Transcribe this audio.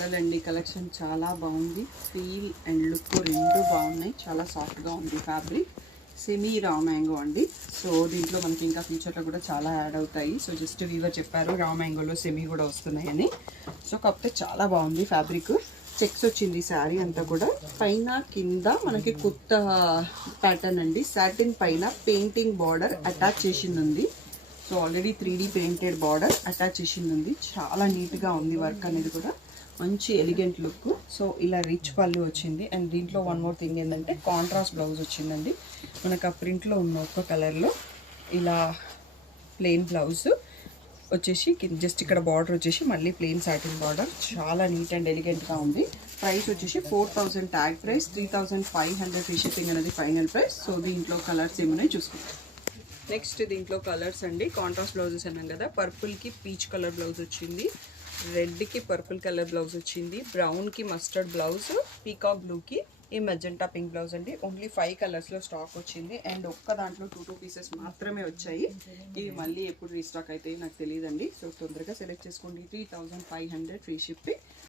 Model అండి. Collection చాలా బాగుంది. ఫీల్ అండ్ లుక్ రెండు బాగున్నాయి. చాలా సాఫ్ట్గా ఉంది ఫ్యాబ్రిక్. సెమీ రా మ్యాంగో అండి. సో దీంట్లో మనకి ఇంకా ఫ్యూచర్లో కూడా చాలా యాడ్ అవుతాయి. సో జస్ట్ వీవర్ చెప్పారు రా మ్యాంగోలో సెమీ కూడా వస్తున్నాయని. సో కాకపోతే చాలా బాగుంది ఫ్యాబ్రిక్. చెక్స్ వచ్చింది శారీ అంతా కూడా. పైన కింద మనకి కొత్త ప్యాటర్న్ అండి. సాటిన్ పైన పెయింటింగ్ బార్డర్ అటాచ్ చేసింది ఉంది. So already 3D painted border attach చేసింది ఉంది. చాలా నీట్గా ఉంది వర్క్ అనేది కూడా. మంచి ఎలిగెంట్ లుక్. సో ఇలా రిచ్ పళ్ళు వచ్చింది. అండ్ దీంట్లో వన్ మోర్ థింగ్ ఏంటంటే కాంట్రాస్ట్ బ్లౌజ్ వచ్చిందండి. మనకు ఆ ప్రింట్లో ఉన్న ఒక్క కలర్లో ఇలా ప్లెయిన్ బ్లౌజ్ వచ్చేసి జస్ట్ ఇక్కడ బార్డర్ వచ్చేసి మళ్ళీ ప్లెయిన్ సాటిన్ బార్డర్. చాలా నీట్ అండ్ ఎలిగెంట్గా ఉంది. ప్రైస్ వచ్చేసి 4000 ట్యాగ్ ప్రైస్, 3500 ఫ్రీ షిప్పింగ్ అనేది ఫైనల్ ప్రైస్. సో దీంట్లో కలర్స్ ఏమున్నాయి చూసుకుంటాం. నెక్స్ట్ దీంట్లో కలర్స్ అండి. కాంట్రాస్ట్ బ్లౌజెస్ అన్నాం కదా. పర్పుల్కి పీచ్ కలర్ బ్లౌజ్ వచ్చింది, రెడ్కి పర్పుల్ కలర్ బ్లౌజ్ వచ్చింది, బ్రౌన్కి మస్టర్డ్ బ్లౌజ్, పీకాక్ బ్లూకి ఈ మెజెంటా పింక్ బ్లౌజ్ అండి. ఓన్లీ 5 కలర్స్లో స్టాక్ వచ్చింది. అండ్ ఒక్క దాంట్లో 2 పీసెస్ మాత్రమే వచ్చాయి. ఇవి మళ్ళీ ఎప్పుడు రీస్టాక్ అయితే నాకు తెలియదండి. సో తొందరగా సెలెక్ట్ చేసుకోండి. 3500 ఫ్రీ షిప్పింగ్.